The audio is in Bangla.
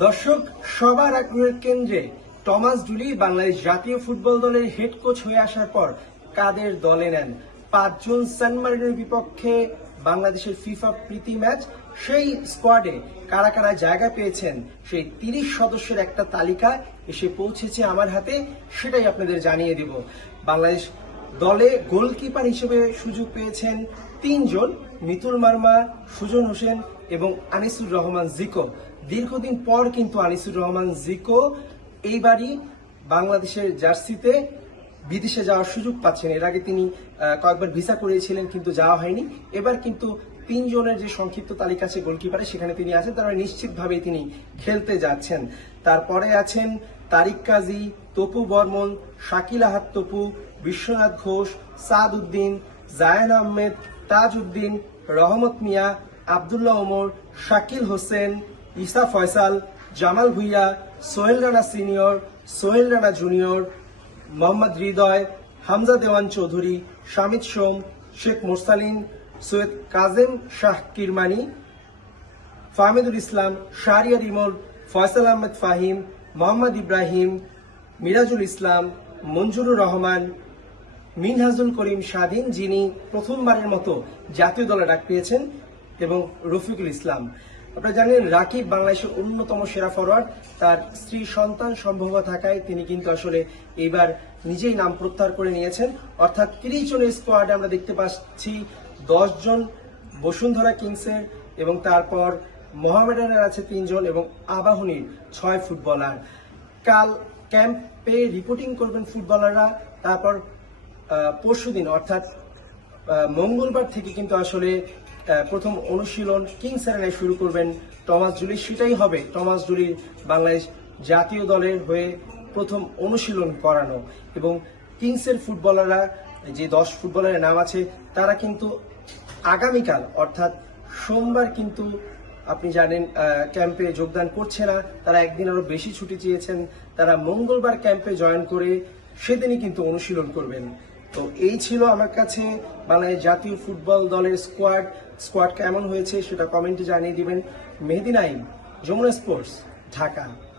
দর্শক, সবার আগ্রহের কেন্দ্রে টমাস জুলি বাংলাদেশ জাতীয় ফুটবল দলের হেড কোচ হয়ে আসার পর কাদের দলে নেন? 5 জন সান মারিনোর বিপক্ষে বাংলাদেশের ফিফা প্রীতি ম্যাচ, সেই স্কোয়াডে কারা কারা জায়গা পেয়েছেন সেই 30 সদস্যের একটা তালিকা এসে পৌঁছেছে আমার হাতে, সেটাই আপনাদের জানিয়ে দিব। বাংলাদেশ দলে গোলকিপার হিসেবে সুযোগ পেয়েছেন 3 জন, মিতুল মার্মা, সুজন হোসেন এবং আনিসুর রহমান জিকো। দীর্ঘদিন পর কিন্তু আনিসুর রহমান জিকো এইবারই বাংলাদেশের জার্সিতে বিদেশে যাওয়ার সুযোগ পাচ্ছেন। এর আগে তিনি কয়েকবার ভিসা করিয়েছিলেন কিন্তু যাওয়া হয়নি। এবার কিন্তু 3 জনের যে সংক্ষিপ্ত তালিকা আছে গোলকিপারে, সেখানে তিনি আছেন, তারা নিশ্চিতভাবেই তিনি খেলতে যাচ্ছেন। তারপরে আছেন তারিক কাজী, তপু বর্মন, শাকিল আহাদ তপু, বিশ্বনাথ ঘোষ, সাদ উদ্দিন, জায়ান আহমেদ, তাজ উদ্দিন, রহমত মিয়া, আবদুল্লাহ ওমর, শাকিল হোসেন, ইসা ফয়সাল, জামাল ভুইয়া, সোহেল রানা সিনিয়র, সোহেল রানা জুনিয়র, মোহাম্মদ হৃদয়, হামজা দেওয়ান চৌধুরী, শামিদ সোম, শেখ মোরসালিন, সৈয়দ কাজেম শাহ কিরমানি, ফাহমিদুল ইসলাম, শাহরিয়ার ইমল, ফয়সাল আহমেদ ফাহিম, মোহাম্মদ ইব্রাহিম, মিরাজুল ইসলাম, মঞ্জুরুর রহমান, মিনহাজুল করিম স্বাধীন, যিনি প্রথমবারের মতো জাতীয় দলে ডাক পেয়েছেন, এবং রফিকুল ইসলাম। আপনারা জানেন রাকিব বাংলাদেশের অন্যতম সেরা ফরওয়ার্ড। তার স্ত্রী সন্তান সম্ভব থাকায় তিনি কিন্তু আসলে এইবার নিজেই নাম প্রত্যাহার করে নিয়েছেন। অর্থাৎ 30 জনের স্কোয়াডে আমরা দেখতে পাচ্ছি 10 জন বসুন্ধরা কিংসের, এবং তারপর মোহামেডানের আছে 3 জন এবং আবাহনীর 6 ফুটবলার। কাল ক্যাম্পে রিপোর্টিং করবেন ফুটবলাররা। তারপর পরশুদিন অর্থাৎ মঙ্গলবার থেকে কিন্তু আসলে প্রথম অনুশীলন কিংস এরিনায় শুরু করবেন টমাস জুলি। সেটাই হবে টমাস জুলির বাংলাদেশ জাতীয় দলের হয়ে প্রথম অনুশীলন করানো। এবং কিংসের ফুটবলাররা, যে 10 ফুটবলারের নাম আছে, তারা কিন্তু আগামীকাল অর্থাৎ সোমবার কিন্তু আপনি জানেন ক্যাম্পে যোগদান করছে না। তারা একদিন আরো বেশি ছুটি চেয়েছেন। তারা মঙ্গলবার ক্যাম্পে জয়েন করে সেদিনই কিন্তু অনুশীলন করবেন। তো এই ছিল আমার কাছে বাংলাদেশ জাতীয় ফুটবল দলের স্কোয়াড কেমন হয়েছে সেটা কমেন্টে জানিয়ে দিবেন। মেহেদী নাইম, যমুনা স্পোর্টস, ঢাকা।